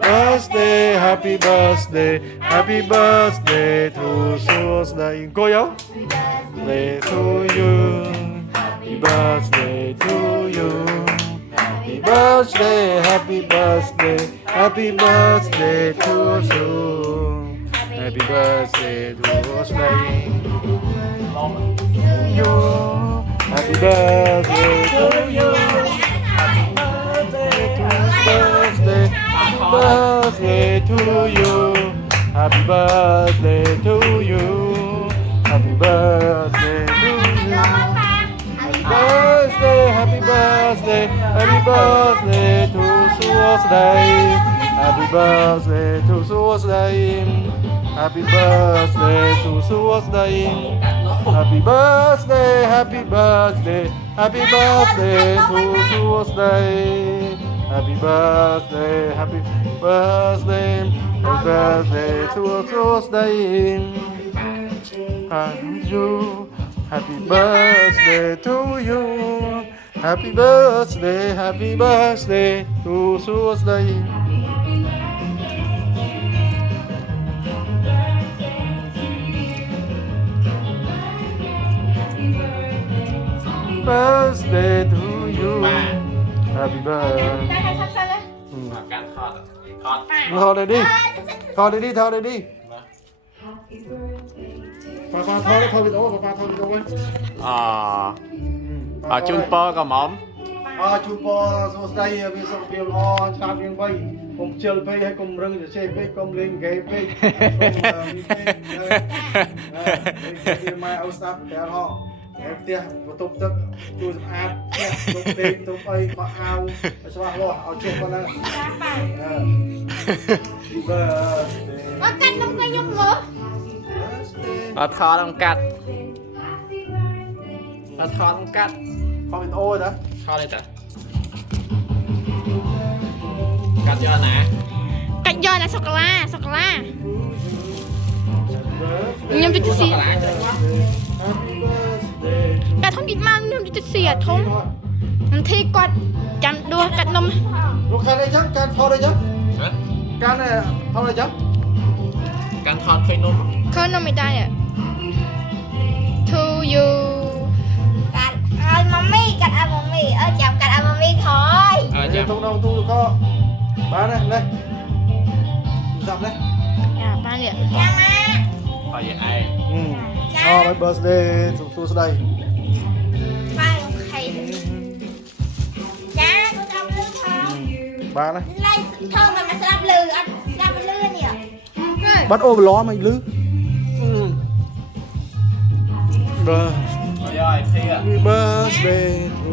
birthday, happy birthday, happy birthday to Suosdain. Cô dấu. Birthday to you, happy birthday to you. Happy birthday, happy birthday, happy birthday to you. Happy birthday to Suosdain. You, happy birthday to you. Birthday, happy birthday to you. Happy birthday to you. Happy birthday to you. Happy birthday, happy birthday, happy birthday to Suosdain. Happy birthday to Suosdain. Happy birthday to Suosdain. Happy birthday, happy birthday, happy birthday to Suosdain. Happy birthday, happy birthday, happy birthday to Suosdain. And you, happy birthday to you. Happy birthday to Suosdain. Birthday to you. Happy birthday. การทอด ถอดเลยดิถอดเลยดิถอดเลยดิปาถอดวิดีโอปาถอดวิดีโอไว้ จุนเปอร์กับหมอม ជួបពរសួស្ដីវាសុខភាពល្អឆ្លាតរៀងបីកុំខ្ជិលពេកហើយកុំរឹងជជែកពេកកុំលេងហ្គេមពេកកុំមានពេកហើយម៉ែឲ្យស្ដាប់តែហោហើយផ្ទះបន្ទប់ទឹកជួយសម្អាតផ្ទះទុកពេកទុកអីបោះអាវឲ្យស្វាស់លាស់ឲ្យជុំប៉ុណ្ណឹងបាទអត់កាត់នំខ្ញុំមើល អត់ថតអង្គកាត់អត់ថតអង្គកាត់ ខំវីដេអូណា ថតទេតាកាត់យកណា កាច់យកណាសូកូឡាខ្ញុំទៅស៊ីកាត់ធំទៀតមកខ្ញុំទៅស៊ីអាធំនឹងធីគាត់ចាំដួសកាត់នំ លោកខាងអីចឹងការថតអីចឹងការថតអីចឹង การทอดเคยนม ឃើញនំមិនដែរ To you កាត់ឲ្យម៉ាមីកាត់ឲ្យម៉ាមីចាំកាត់ឲ្យម៉ាមីថយ ចាំ ទូនងទូក៏បាននេះនេះចាប់នេះ អាបាននេះ ចាំម៉ា ឲ្យឯង អូ my birthday សួស្ដី បាយខៃចាក៏ចាំលឺផង បានណា ឡៃថងមិនស្ដាប់លឺអត់ស្ដាប់លឺនេះ បាត់អូបឡមិនលឺបាទ ឲ្យឲ្យធី Happy birthday to